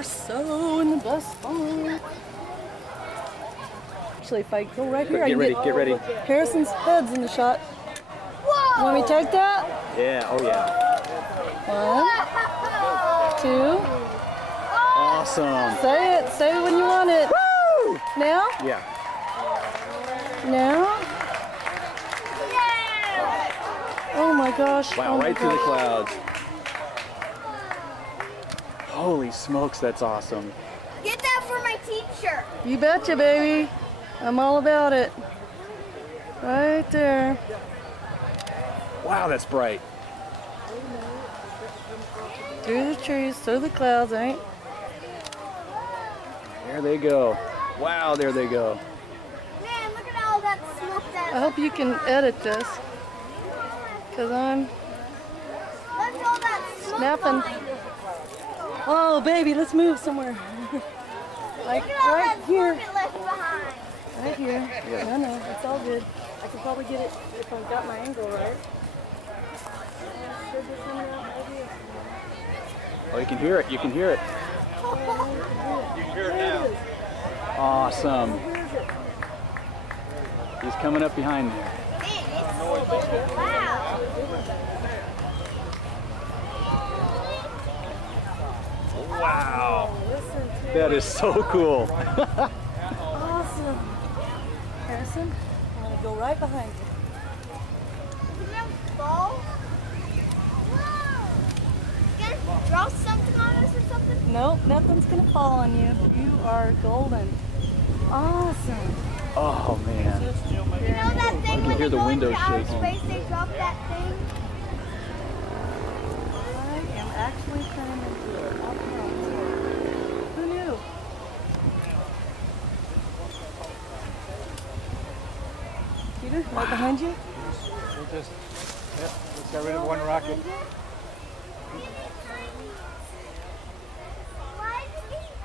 are so in the best spot. Actually, if I go right here, Get ready. Harrison's head's in the shot. Whoa! Want me to take that? Yeah, oh yeah. 1, 2. Awesome. Say it when you want it. Woo! Now? Yeah. Now? Yeah! Oh my gosh. Wow, oh my right through the gosh. clouds. Holy smokes, that's awesome. Get that for my teacher. You betcha, baby. I'm all about it. Right there. Wow, that's bright. Through the trees, through the clouds, ain't? There they go. Wow, there they go. Man, look at all that smoke that. I hope you can edit this. Because I'm Look at all that smoke snapping. behind it. Oh, baby, let's move somewhere. Like Look at all right that here. smoke it left behind. Right here. Yeah. I know, it's all good. I can probably get it if I've got my angle right. Oh, you can hear it. You can hear it. You can hear it now. Awesome. He's coming up behind me. Man, it's so loud. Wow. That is so cool. Awesome. Harrison, I'm going to go right behind you. Can you fall? Whoa! You gonna drop something on us or something? Nope, nothing's going to fall on you. You are golden. Awesome. Oh man. You know that thing can when hear they the go windows into outer shaking. space, they drop that thing? I am actually turning into it. Who knew? Peter, right behind you? We just got rid of one rocket.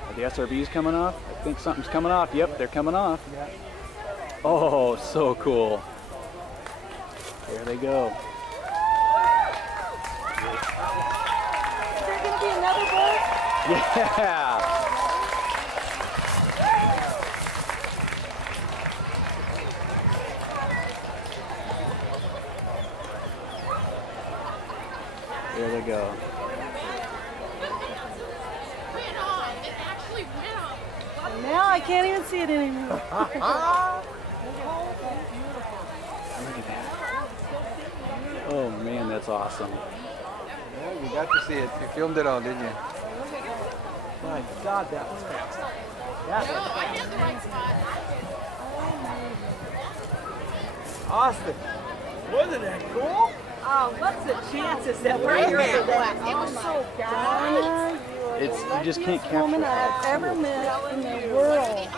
Are the SRBs coming off? I think something's coming off. Yep, they're coming off. Oh, so cool. There they go. Is there going to be another bird? Yeah. There they go. Now I can't even see it anymore. Look at that. Oh man, that's awesome. Yeah, you got to see it. You filmed it all, didn't you? My God, that was fast. Austin, wasn't that cool? Oh, what's the chances that we're here for that? It was so fun. You just can't capture Woman it. I've ever met in the world.